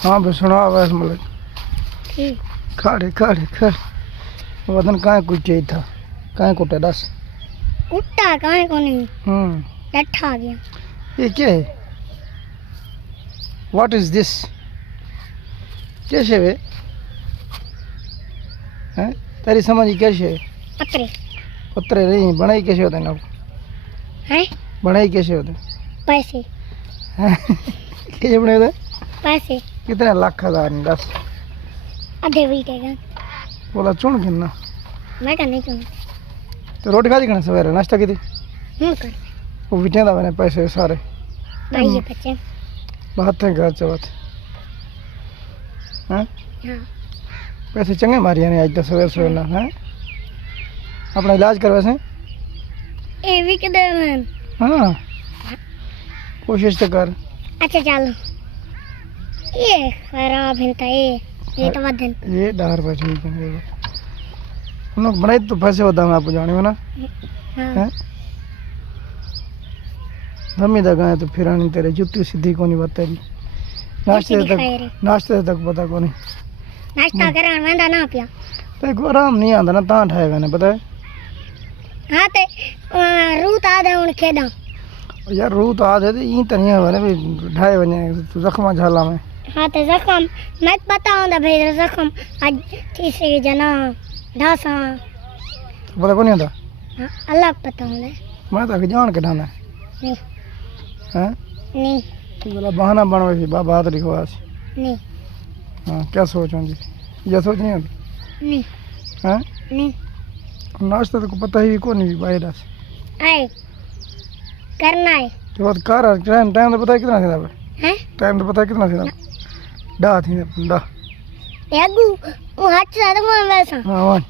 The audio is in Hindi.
हाँ बे सुना बस मतलब ठीक खड़े खड़े खड़े वदन कहाँ कुछ चाहिए था कहाँ कुटे दस कुत्ता कहाँ को नहीं लट्ठा आ गया ये क्या है व्हाट इज दिस कैसे वे हैं तेरी समझ कैसे पत्रे पत्रे नहीं बनाई कैसे होते ना हैं बनाई कैसे होते पैसे कैसे बने होते पैसे कितने लाख हजार नहीं दस आधे बीटे का बोला चुन किन्ना मैं का नहीं चुन तो रोटी खा दी कना सवेरे नाश्ता की थी कर वो बिटे दा मैंने पैसे सारे भाई ये बच्चे बात है घर चवत हैं हाँ पैसे चंगे मारिया ने आज तो सवेरे सवेरे ना हैं अपना इलाज कर वैसे ए भी के दे मैम हाँ कोशिश तो कर अच्छा चलो ये खराब है ये तो वदन ये डार पर ठीक है हम लोग बनाए तो पैसे होता मैं आपको जाने में ना हाँ हैं धम्मी तक आए तो फिर आनी तेरे जुत्ती सीधी को नहीं बता रही नाश्ते तक पता को नहीं नाश्ता करा वंदा ना पिया तेरे को आराम नहीं आता ना ता ठाएगा ना पता है हाँ ते रूत आदे उन खेदा यार रू तो आज है ई तो नहीं है भी ढाई बजे तू जख्मा झाला में हाँ ते जख्म मैं पता होंदा भाई जख्म आज तीसरे जना ढासा तो पता को नहीं होता हाँ, अलग पता होंदा मैं तो जान के ढाना नहीं हैं नहीं तू बोला बहाना बनवा सी बाबा हाथ लिखो आज नहीं हाँ क्या सोच होंगी ये सोच नहीं होती नहीं हैं नहीं नाश्ता तो को पता ही को नहीं बाहर से आए करना है तो बात कर टाइम टाइम तो पता है कितना थी हैं टाइम तो पता है कितना थी डा थी डा यागू वो हाथ से तो मैं वैसा हाँ वन